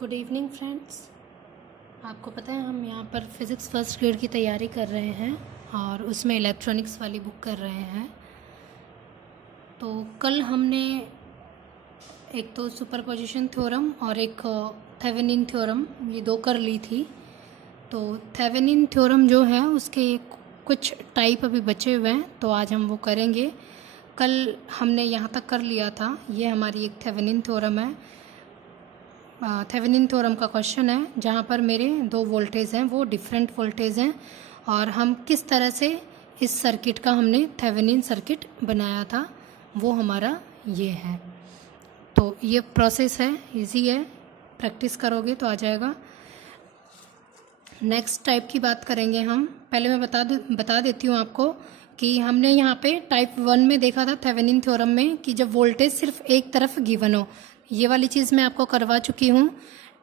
Good evening friends. आपको पता है हम यहाँ पर फिज़िक्स फर्स्ट ग्रेड की तैयारी कर रहे हैं और उसमें इलेक्ट्रॉनिक्स वाली बुक कर रहे हैं। तो कल हमने एक तो सुपरपोजिशन थ्योरम और एक थेवेनिन थ्योरम ये दो कर ली थी। तो थेवेनिन थ्योरम जो है उसके कुछ टाइप अभी बचे हुए हैं, तो आज हम वो करेंगे। कल हमने यहाँ तक कर लिया था। ये हमारी एक थेवेनिन थ्योरम है। थेवेनिन थ्योरम का क्वेश्चन है जहाँ पर मेरे दो वोल्टेज हैं, वो डिफरेंट वोल्टेज हैं और हम किस तरह से इस सर्किट का हमने थेवेनिन सर्किट बनाया था, वो हमारा ये है। तो ये प्रोसेस है, इजी है, प्रैक्टिस करोगे तो आ जाएगा। नेक्स्ट टाइप की बात करेंगे हम। पहले मैं बता देती हूँ आपको कि हमने यहाँ पे टाइप 1 में देखा था थेवेनिन थ्योरम में कि जब वोल्टेज सिर्फ एक तरफ गिवन हो, ये वाली चीज़ मैं आपको करवा चुकी हूँ।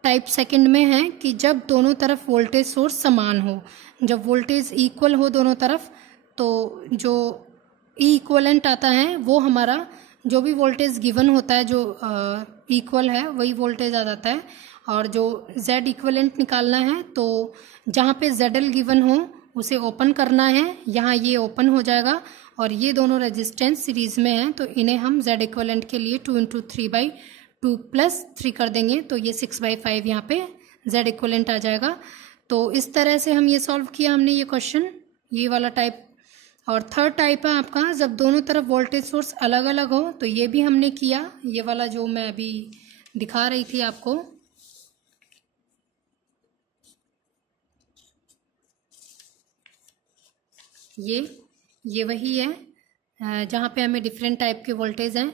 टाइप सेकंड में है कि जब दोनों तरफ वोल्टेज सोर्स समान हो, जब वोल्टेज इक्वल हो दोनों तरफ, तो जो ई इक्वलेंट आता है वो हमारा जो भी वोल्टेज गिवन होता है जो इक्वल है वही वोल्टेज आ जाता है। और जो जेड इक्वलेंट निकालना है तो जहाँ पे जेड एल गिवन हो उसे ओपन करना है, यहाँ ये ओपन हो जाएगा और ये दोनों रेजिस्टेंस सीरीज में हैं, तो इन्हें हम जेड इक्वलेंट के लिए 2 × 3/2 + 3 कर देंगे, तो ये 6/5 यहाँ पे जेड इक्वलेंट आ जाएगा। तो इस तरह से हम ये सॉल्व किया हमने ये क्वेश्चन, ये वाला टाइप। और थर्ड टाइप है आपका जब दोनों तरफ वोल्टेज सोर्स अलग अलग हो, तो ये भी हमने किया, ये वाला जो मैं अभी दिखा रही थी आपको। ये वही है जहाँ पे हमें डिफरेंट टाइप के वोल्टेज हैं।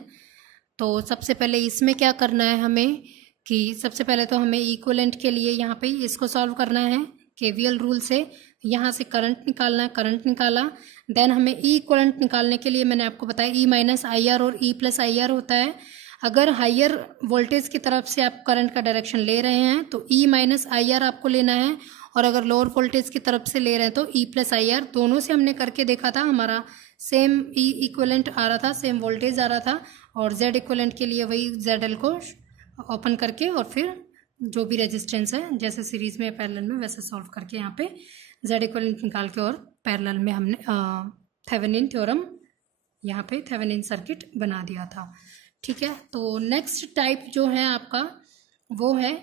तो सबसे पहले इसमें क्या करना है हमें कि सबसे पहले तो हमें इक्विवेलेंट के लिए यहाँ पे इसको सॉल्व करना है केवीएल रूल से। यहाँ से करंट निकालना है, करंट निकाला। देन हमें ई इक्विवेलेंट निकालने के लिए मैंने आपको बताया E- IR और E+IR होता है। अगर हायर वोल्टेज की तरफ से आप करंट का डायरेक्शन ले रहे हैं तो E- IR आपको लेना है, और अगर लोअर वोल्टेज की तरफ से ले रहे हैं तो E+IR। दोनों से हमने करके देखा था, हमारा सेम ई इक्विवेलेंट आ रहा था, सेम वोल्टेज आ रहा था। और जेड इक्विवेलेंट के लिए वही ZL को ओपन करके और फिर जो भी रेजिस्टेंस है जैसे सीरीज में पैरेलल में वैसे सॉल्व करके यहाँ पे जेड इक्विवेलेंट निकाल के और पैरेलल में हमने थेवेनिन थ्योरम यहाँ पे थेवेनिन सर्किट बना दिया था। ठीक है, तो नेक्स्ट टाइप जो है आपका वो है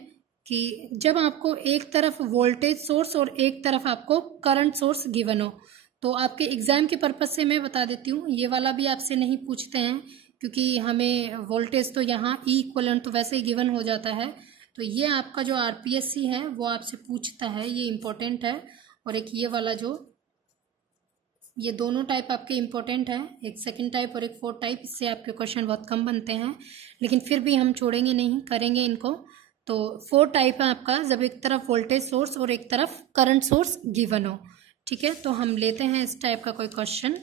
कि जब आपको एक तरफ वोल्टेज सोर्स और एक तरफ आपको करंट सोर्स गिवन हो। तो आपके एग्जाम के पर्पज से मैं बता देती हूँ, ये वाला भी आपसे नहीं पूछते हैं क्योंकि हमें वोल्टेज तो यहाँ ई इक्विवेलेंट तो वैसे ही गिवन हो जाता है। तो ये आपका जो RPSC है वो आपसे पूछता है, ये इम्पोर्टेंट है। और एक ये वाला जो, ये दोनों टाइप आपके इम्पोर्टेंट है, एक सेकंड टाइप और एक फोर्थ टाइप। इससे आपके क्वेश्चन बहुत कम बनते हैं, लेकिन फिर भी हम छोड़ेंगे नहीं, करेंगे इनको। तो फोर्थ टाइप है आपका जब एक तरफ वोल्टेज सोर्स और एक तरफ करंट सोर्स गिवन हो। ठीक है, तो हम लेते हैं इस टाइप का कोई क्वेश्चन।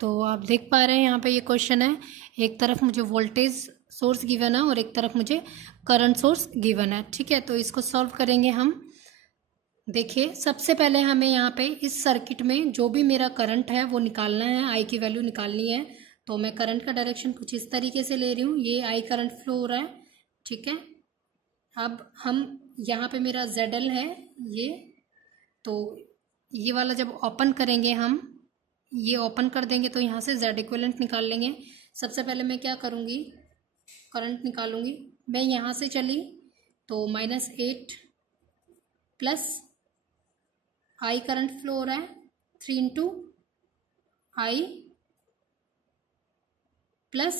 तो आप देख पा रहे हैं यहाँ पे ये क्वेश्चन है, एक तरफ मुझे वोल्टेज सोर्स गिवन है और एक तरफ मुझे करंट सोर्स गिवन है। ठीक है, तो इसको सॉल्व करेंगे हम। देखिए सबसे पहले हमें यहाँ पे इस सर्किट में जो भी मेरा करंट है वो निकालना है, आई की वैल्यू निकालनी है। तो मैं करंट का डायरेक्शन कुछ इस तरीके से ले रही हूँ, ये आई करंट फ्लो हो रहा है। ठीक है, अब हम यहाँ पे मेरा ZL है ये, तो ये वाला जब ओपन करेंगे हम, ये ओपन कर देंगे तो यहाँ से जेड इक्विवेलेंट निकाल लेंगे। सबसे पहले मैं क्या करूँगी, करंट निकालूंगी। मैं यहाँ से चली तो -8 प्लस आई करंट फ्लो हो रहा है 3 × I प्लस,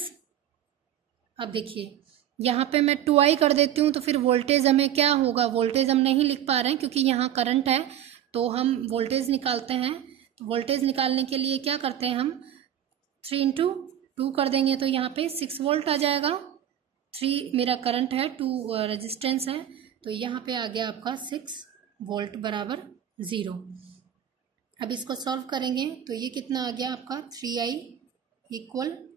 अब देखिए यहाँ पे मैं 2I कर देती हूँ तो फिर वोल्टेज हमें क्या होगा, वोल्टेज हम नहीं लिख पा रहे हैं क्योंकि यहाँ करंट है। तो हम वोल्टेज निकालते हैं, तो वोल्टेज निकालने के लिए क्या करते हैं हम 3 × 2 कर देंगे तो यहाँ पे 6 वोल्ट आ जाएगा। 3 मेरा करंट है, 2 रेजिस्टेंस है, तो यहाँ पे आ गया आपका 6 वोल्ट बराबर 0। अब इसको सॉल्व करेंगे तो ये कितना आ गया आपका 3I =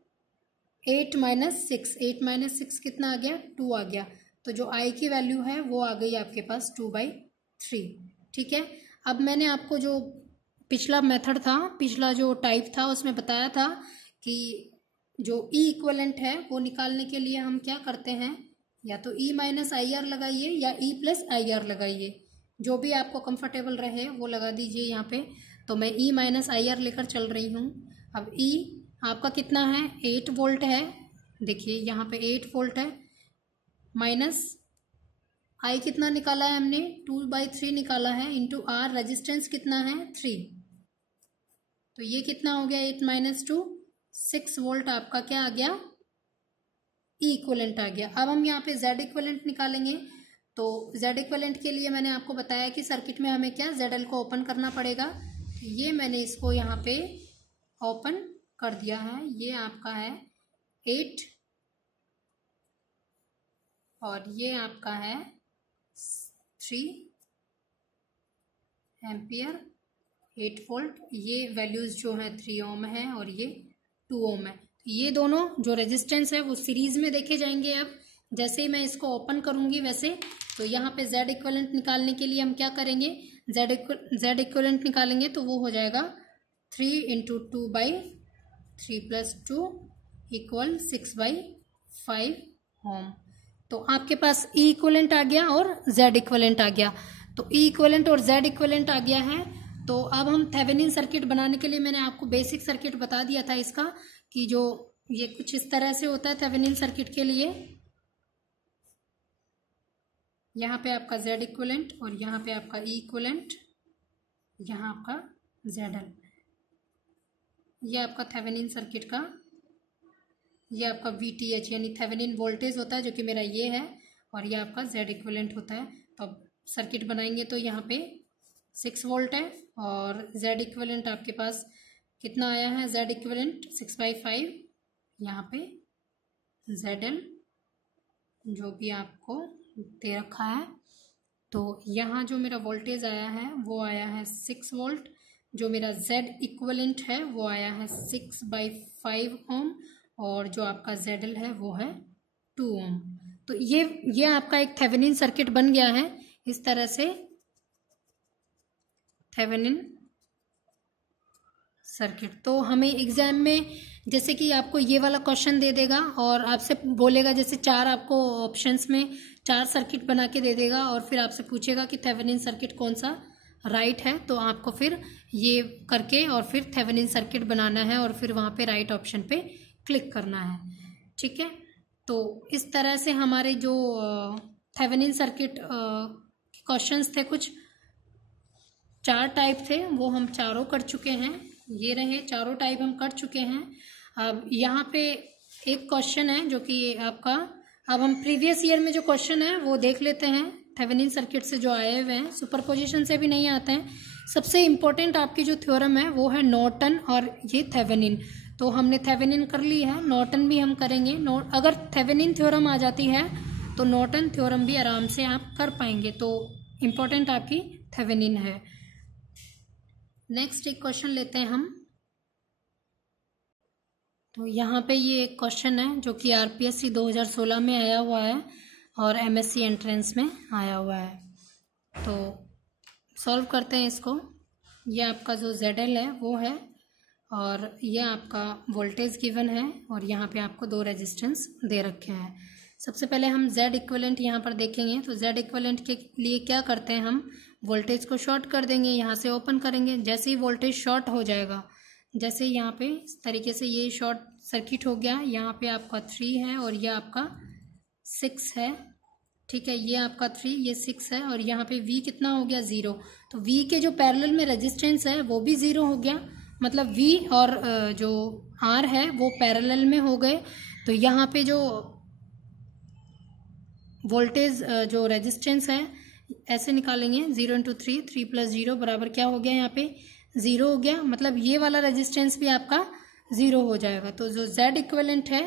8 - 6। 8 - 6 कितना आ गया, 2 आ गया। तो जो I की वैल्यू है वो आ गई आपके पास 2/3। ठीक है, अब मैंने आपको जो पिछला मेथड था, पिछला जो टाइप था उसमें बताया था कि जो ई इक्वलेंट है वो निकालने के लिए हम क्या करते हैं, या तो ई माइनस आई आर लगाइए या ई प्लस आई आर लगाइए, जो भी आपको कंफर्टेबल रहे वो लगा दीजिए यहाँ पे। तो मैं ई माइनस आई आर लेकर चल रही हूँ। अब ई आपका कितना है, 8 वोल्ट है, देखिए यहाँ पे 8 वोल्ट है, माइनस आई कितना निकाला है हमने, 2/3 निकाला है, इंटू आर रेजिस्टेंस कितना है 3, तो ये कितना हो गया 8 माइनस 2, 6 वोल्ट आपका क्या आ गया, ई इक्वलेंट आ गया। अब हम यहाँ पे जेड इक्वलेंट निकालेंगे। तो जेड इक्वलेंट के लिए मैंने आपको बताया कि सर्किट में हमें क्या ZL को ओपन करना पड़ेगा। ये मैंने इसको यहाँ पे ओपन कर दिया है। ये आपका है 8 और ये आपका है 3 एम्पियर 8 वोल्ट। ये वैल्यूज जो है 3 ओम है और ये 2 ओम है। ये दोनों जो रेजिस्टेंस है वो सीरीज में देखे जाएंगे। अब जैसे ही मैं इसको ओपन करूंगी वैसे, तो यहाँ पे जेड इक्वलेंट निकालने के लिए हम क्या करेंगे, जेड इक्वलेंट निकालेंगे तो वो हो जाएगा 3 इंटू 2/3 प्लस 2 इक्वल 6/5 ओम। तो आपके पास ई इक्वलेंट आ गया और जेड इक्वलेंट आ गया। तो ई इक्वलेंट और जेड इक्वलेंट आ गया है। तो अब हम थेवेनिन सर्किट बनाने के लिए मैंने आपको बेसिक सर्किट बता दिया था इसका, कि जो ये कुछ इस तरह से होता है थेवेनिन सर्किट के लिए। यहाँ पे आपका जेड इक्वलेंट और यहाँ पे आपका ई इक्वलेंट, यहाँ आपका ZL। ये आपका थेवेनिन सर्किट का, ये आपका VTH यानी थेवेनिन वोल्टेज होता है जो कि मेरा ये है, और ये आपका जेड इक्वलेंट होता है। तो अब सर्किट बनाएंगे तो यहाँ पे 6 वोल्ट है और जेड इक्वलेंट आपके पास कितना आया है, जेड इक्वलेंट 6/5, यहाँ पे ZL जो भी आपको दे रखा है। तो यहाँ जो मेरा वोल्टेज आया है वो आया है 6 वोल्ट, जो मेरा जेड इक्वलेंट है वो आया है 6/5 ओम, और जो आपका ZL है वो है 2 ओम। तो ये आपका एक थेवेनिन सर्किट बन गया है इस तरह से, थेवेनिन सर्किट। तो हमें एग्जाम में जैसे कि आपको ये वाला क्वेश्चन दे देगा और आपसे बोलेगा, जैसे 4 आपको ऑप्शंस में 4 सर्किट बना के दे देगा और फिर आपसे पूछेगा कि थेवेनिन सर्किट कौन सा राइट है, तो आपको फिर ये करके और फिर थेवेनिन सर्किट बनाना है और फिर वहाँ पे राइट ऑप्शन पे क्लिक करना है। ठीक है, तो इस तरह से हमारे जो थेवेनिन सर्किट क्वेश्चंस थे, कुछ 4 टाइप थे, वो हम चारों कर चुके हैं। ये रहे चारों टाइप हम कर चुके हैं। अब यहाँ पे एक क्वेश्चन है जो कि आपका, अब हम प्रीवियस ईयर में जो क्वेश्चन है वो देख लेते हैं। थेवेनिन सर्किट से जो आए हुए हैं, सुपरपोजिशन से भी नहीं आते हैं। सबसे इम्पोर्टेंट आपकी जो थ्योरम है वो है नॉर्टन और ये थेवेनिन। तो हमने थेवेनिन कर ली है, नॉर्टन भी हम करेंगे। अगर थेवेनिन थ्योरम आ जाती है तो नॉर्टन थ्योरम भी आराम से आप कर पाएंगे। तो इम्पोर्टेंट आपकी थेवेनिन है। नेक्स्ट एक क्वेश्चन लेते हैं हम। तो यहाँ पे ये एक क्वेश्चन है जो कि RPSC 2016 में आया हुआ है और MSc एंट्रेंस में आया हुआ है। तो सॉल्व करते हैं इसको। ये आपका जो ZL है वो है और ये आपका वोल्टेज गिवन है और यहाँ पे आपको 2 रेजिस्टेंस दे रखे हैं। सबसे पहले हम जेड इक्वलेंट यहाँ पर देखेंगे। तो जेड इक्वलेंट के लिए क्या करते हैं, हम वोल्टेज को शॉर्ट कर देंगे, यहाँ से ओपन करेंगे। जैसे ही वोल्टेज शॉर्ट हो जाएगा, जैसे यहाँ पे इस तरीके से ये शॉर्ट सर्किट हो गया, यहाँ पे आपका 3 है और ये आपका 6 है। ठीक है, ये आपका 3, ये 6 है और यहाँ पे V कितना हो गया 0। तो V के जो पैरेलल में रेजिस्टेंस है वो भी 0 हो गया, मतलब V और जो R है वो पैरेलल में हो गए। तो यहाँ पे जो वोल्टेज जो रेजिस्टेंस है ऐसे निकालेंगे, 0 × 3, 3 + 0 बराबर क्या हो गया, यहाँ पे 0 हो गया। मतलब ये वाला रेजिस्टेंस भी आपका 0 हो जाएगा। तो जो जेड इक्विवेलेंट है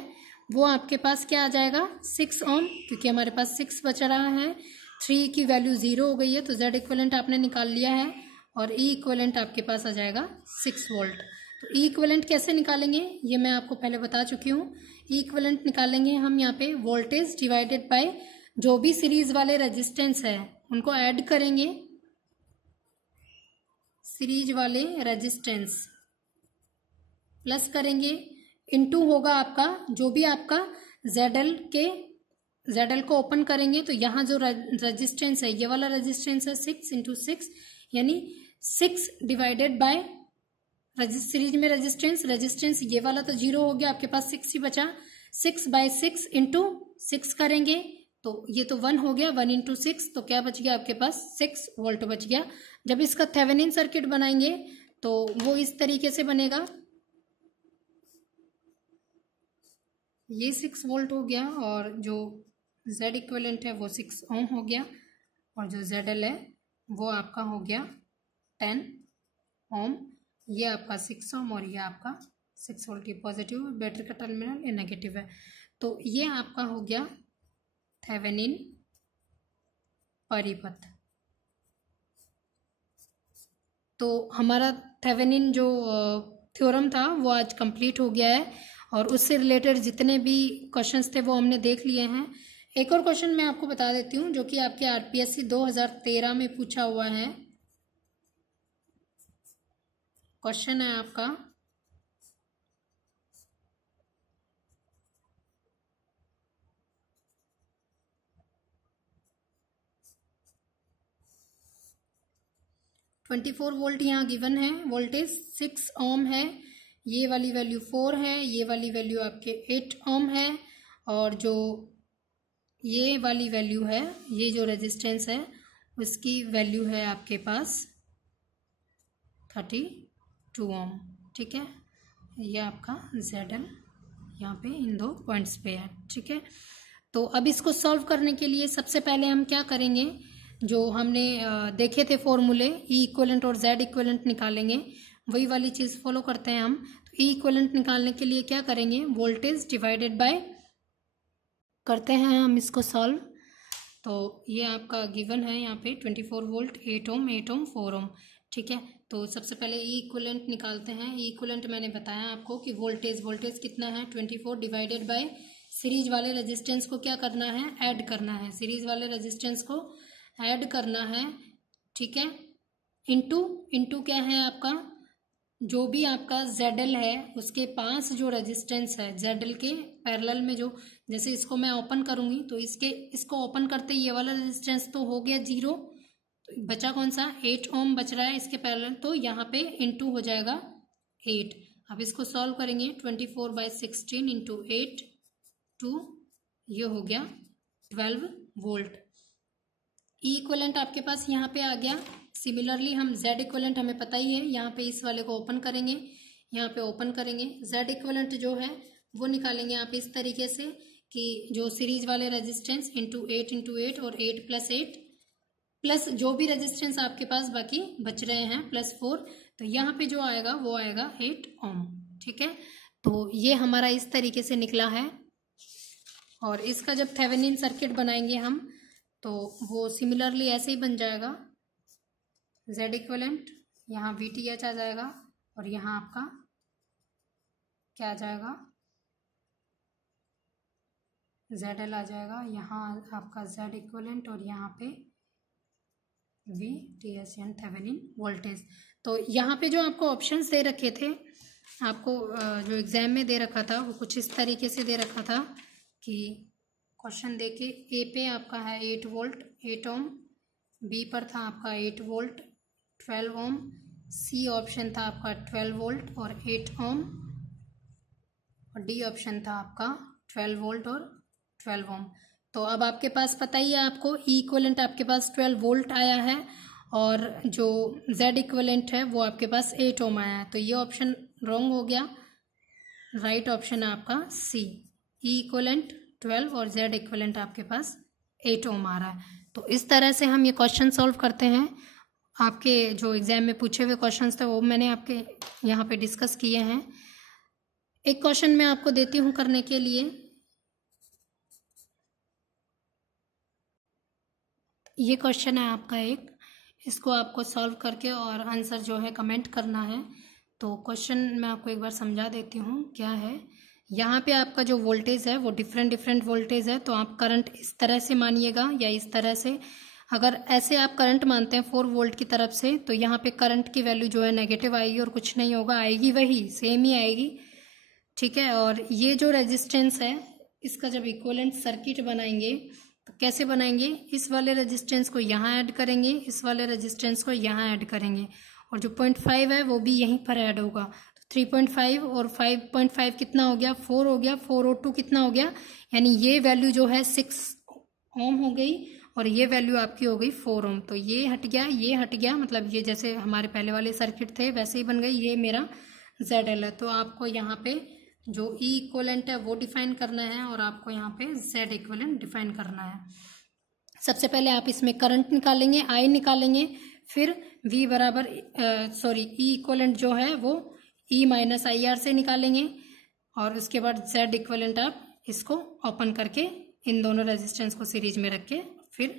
वो आपके पास क्या आ जाएगा, 6 ओम, क्योंकि हमारे पास 6 बच रहा है, 3 की वैल्यू 0 हो गई है, तो जेड इक्विवेलेंट आपने निकाल लिया है। और ई इक्विवेलेंट आपके पास आ जाएगा 6 वोल्ट। तो ई इक्विवेलेंट कैसे निकालेंगे ये मैं आपको पहले बता चुकी हूँ। ई इक्विवेलेंट निकालेंगे हम यहाँ पे वोल्टेज डिवाइडेड बाय जो भी सीरीज वाले रेजिस्टेंस है उनको ऐड करेंगे, सीरीज वाले रेजिस्टेंस प्लस करेंगे इनटू होगा आपका जो भी आपका ZL को ओपन करेंगे तो यहाँ जो रेजिस्टेंस है, ये वाला रेजिस्टेंस है 6 इंटू 6, यानी 6 डिवाइडेड बाय सीरीज में रेजिस्टेंस ये वाला तो 0 हो गया, आपके पास 6 ही बचा। 6/6 इंटू 6 करेंगे तो ये तो 1 हो गया, 1 इंटू 6 तो क्या बच गया आपके पास 6 वोल्ट बच गया। जब इसका थेवेनिन सर्किट बनाएंगे तो वो इस तरीके से बनेगा, ये 6 वोल्ट हो गया और जो Z इक्विवेलेंट है वो 6 ओम हो गया और जो ZL है वो आपका हो गया 10 ओम। ये आपका 6 ओम और ये आपका 6 वोल्ट। ये पॉजिटिव, बैटरी का टर्मिनल ये नेगेटिव है। तो ये आपका हो गया थेवेनिन परिपथ। तो हमारा थेवेनिन जो थ्योरम था वो आज कंप्लीट हो गया है और उससे रिलेटेड जितने भी क्वेश्चंस थे वो हमने देख लिए हैं। एक और क्वेश्चन मैं आपको बता देती हूँ जो कि आपके आरपीएससी 2013 में पूछा हुआ है। क्वेश्चन है आपका 24 वोल्ट यहाँ गिवन है, वोल्टेज 6 ओम है, ये वाली वैल्यू 4 है, ये वाली वैल्यू आपके 8 ओम है और जो ये वाली वैल्यू है, ये जो रेजिस्टेंस है उसकी वैल्यू है आपके पास 32 ओम। ठीक है, ये आपका ZL यहाँ पे इन दो पॉइंट्स पे है। ठीक है, तो अब इसको सॉल्व करने के लिए सबसे पहले हम क्या करेंगे, जो हमने देखे थे फॉर्मूले E इक्विवेलेंट और Z इक्विवेलेंट निकालेंगे, वही वाली चीज़ फॉलो करते हैं हम। तो E इक्विवेलेंट निकालने के लिए क्या करेंगे, वोल्टेज डिवाइडेड बाय करते हैं हम इसको सॉल्व। तो ये आपका गिवन है यहाँ पे 24 वोल्ट, 8 ओम 8 ओम 4 ओम। ठीक है, तो सबसे पहले E इक्विवेलेंट निकालते हैं। E इक्विवेलेंट मैंने बताया आपको कि वोल्टेज कितना है 24 डिवाइडेड बाय सीरीज वाले रेजिस्टेंस को क्या करना है, ऐड करना है, सीरीज वाले रेजिस्टेंस को ऐड करना है। ठीक है, इंटू क्या है आपका, जो भी आपका ZL है उसके पास जो रेजिस्टेंस है ZL के पैरेलल में, जो जैसे इसको मैं ओपन करूंगी तो इसको ओपन करते ये वाला रेजिस्टेंस तो हो गया 0, तो बचा कौन सा 8 ओम बच रहा है इसके पैरेलल, तो यहाँ पे इंटू हो जाएगा 8। अब इसको सॉल्व करेंगे 24/16 इंटू 8 2, ये हो गया 12 वोल्ट। E इक्विवेलेंट आपके पास यहाँ पे आ गया। सिमिलरली हम Z इक्विवेलेंट हमें पता ही है, यहाँ पे इस वाले को ओपन करेंगे, यहाँ पे ओपन करेंगे। Z इक्विवेलेंट जो है वो निकालेंगे आप इस तरीके से कि जो सीरीज वाले रेजिस्टेंस इंटू 8 और 8 प्लस 8 प्लस जो भी रेजिस्टेंस आपके पास बाकी बच रहे हैं प्लस 4, तो यहाँ पे जो आएगा वो आएगा 8 ओम। ठीक है, तो ये हमारा इस तरीके से निकला है और इसका जब थेवेनिन सर्किट बनाएंगे हम तो वो सिमिलरली ऐसे ही बन जाएगा। Z इक्विवेलेंट यहाँ VTH आ जाएगा और यहाँ आपका क्या आ जाएगा, ZL आ जाएगा, यहाँ आपका Z इक्विवेलेंट और यहाँ पे VTH यानी थेवेनिन वोल्टेज। तो यहाँ पे जो आपको ऑप्शंस दे रखे थे, आपको जो एग्जाम में दे रखा था वो कुछ इस तरीके से दे रखा था कि क्वेश्चन देके A पे आपका है 8 वोल्ट 8 ओम, B पर था आपका 8 वोल्ट 12 ओम, C ऑप्शन था आपका 12 वोल्ट और 8 ओम और D ऑप्शन था आपका 12 वोल्ट और 12 ओम। तो अब आपके पास पता ही है आपको E इक्विवेलेंट आपके पास 12 वोल्ट आया है और जो Z इक्विवेलेंट है वो आपके पास 8 ओम आया है, तो ये ऑप्शन रॉन्ग हो गया। राइट ऑप्शन है आपका C, E इक्विवेलेंट 12 और Z इक्विवेलेंट आपके पास 8 ओम आ रहा है। तो इस तरह से हम ये क्वेश्चन सॉल्व करते हैं। आपके जो एग्जाम में पूछे हुए क्वेश्चंस थे वो मैंने आपके यहाँ पे डिस्कस किए हैं। एक क्वेश्चन मैं आपको देती हूँ करने के लिए। ये क्वेश्चन है आपका एक, इसको आपको सॉल्व करके और आंसर जो है कमेंट करना है। तो क्वेश्चन मैं आपको एक बार समझा देती हूँ क्या है। यहाँ पे आपका जो वोल्टेज है वो डिफरेंट वोल्टेज है, तो आप करंट इस तरह से मानिएगा या इस तरह से। अगर ऐसे आप करंट मानते हैं 4 वोल्ट की तरफ से, तो यहाँ पे करंट की वैल्यू जो है नेगेटिव आएगी और कुछ नहीं होगा, आएगी वही सेम ही आएगी। ठीक है। और ये जो रेजिस्टेंस है इसका जब इक्विवेलेंट सर्किट बनाएंगे तो कैसे बनाएंगे, इस वाले रेजिस्टेंस को यहाँ ऐड करेंगे, इस वाले रेजिस्टेंस को यहाँ ऐड करेंगे, और जो 0.5 है वो भी यहीं पर ऐड होगा। तो 3.5 और 5.5 कितना हो गया, 4 हो गया, 4 और 2 कितना हो गया, यानी ये वैल्यू जो है 6 ओम हो गई और ये वैल्यू आपकी हो गई 4 ओम। तो ये हट गया, ये हट गया, मतलब ये जैसे हमारे पहले वाले सर्किट थे वैसे ही बन गई। ये मेरा ZL है। तो आपको यहाँ पे जो E इक्वलेंट है वो डिफाइन करना है और आपको यहाँ पे Z इक्वलेंट डिफाइन करना है। सबसे पहले आप इसमें करंट निकालेंगे, I निकालेंगे, फिर V बराबर E इक्वलेंट जो है वो E माइनस IR से निकालेंगे, और उसके बाद Z इक्वलेंट आप इसको ओपन करके इन दोनों रेजिस्टेंस को सीरीज में रख के फिर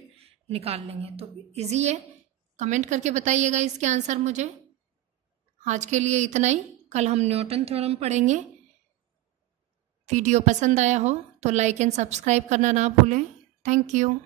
निकाल लेंगे। तो इजी है, कमेंट करके बताइएगा इसके आंसर मुझे। आज के लिए इतना ही, कल हम न्यूटन थ्योरम पढ़ेंगे। वीडियो पसंद आया हो तो लाइक एंड सब्सक्राइब करना ना भूलें। Thank you.